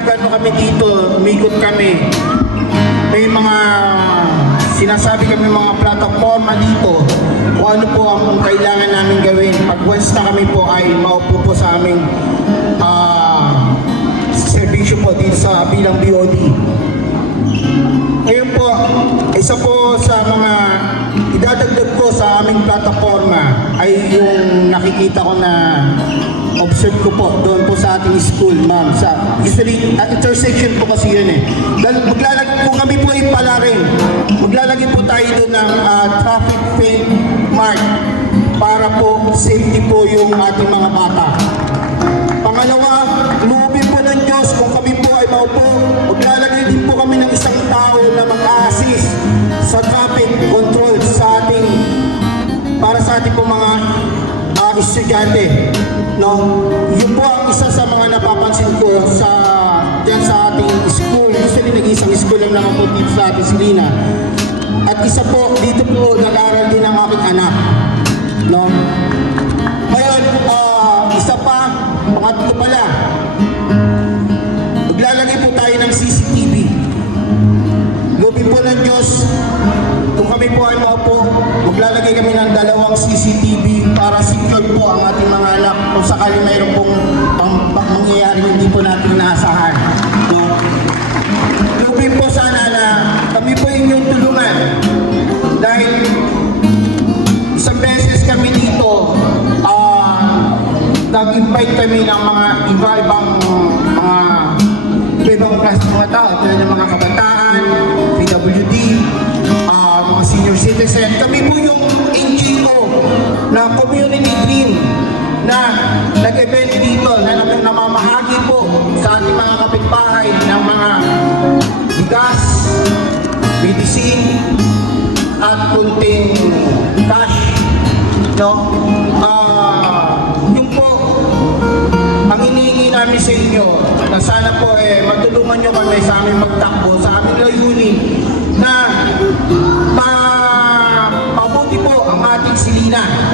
nag-ano kami dito, umikot kami. May mga sinasabi kami mga plataforma dito kung ano po ang kailangan namin gawin. Pag once na kami po ay maupo po sa aming ah, servisyo po dito sa bilang BOD. Ngayon po, isa po sa mga sa aming plataforma ay yung nakikita ko na observe ko po doon po sa ating school, ma'am. Sa, usually, uh, intersection po kasi yun eh. Dahil maglalagay, kung kami po ay palarin, maglalagay po tayo doon ng ah, traffic fade mark para po safety po yung ating mga bata. Pangalawa, lubin po ng Diyos kung kami po ay maupo, maglalagay din po kami ng isang tao na mag-assist ating po mga ah, estudyante. No? Yun po ang isa sa mga napapansin ko sa dyan sa ating school. Usually nag-isang school lang naman po dito sa ating Silina. At isa po, dito po nag-aaral din ang aking anak. No? Ngayon, ah, isa pa, pangatlo pala, maglalagay po tayo ng CCTV. Lupin po ng Diyos, kung kami po ay maupo, maglalagay kami ng dalawang CCTV para secure po ang ating mga anak kung sakali mayroon pong pang, pang mangyayari hindi po natin naasahan. No? Lupin po sana na kami po inyong tulungan dahil isang beses kami dito, ah, nag-invite kami ng mga iba-ibang mga iba-ibang klase mga tao, tulad ng mga kabataan, na community dream na nag-event dito na nam- namamahagi po sa ating mga kapitbahay ng mga bigas, medicine, at kunting cash. No? Ah, yun po, ang hinihingi namin sa inyo, na sana po eh, matulungan nyo kami sa aming magtakbo, sa aming layunin, na ma mabuti po ang ating silina.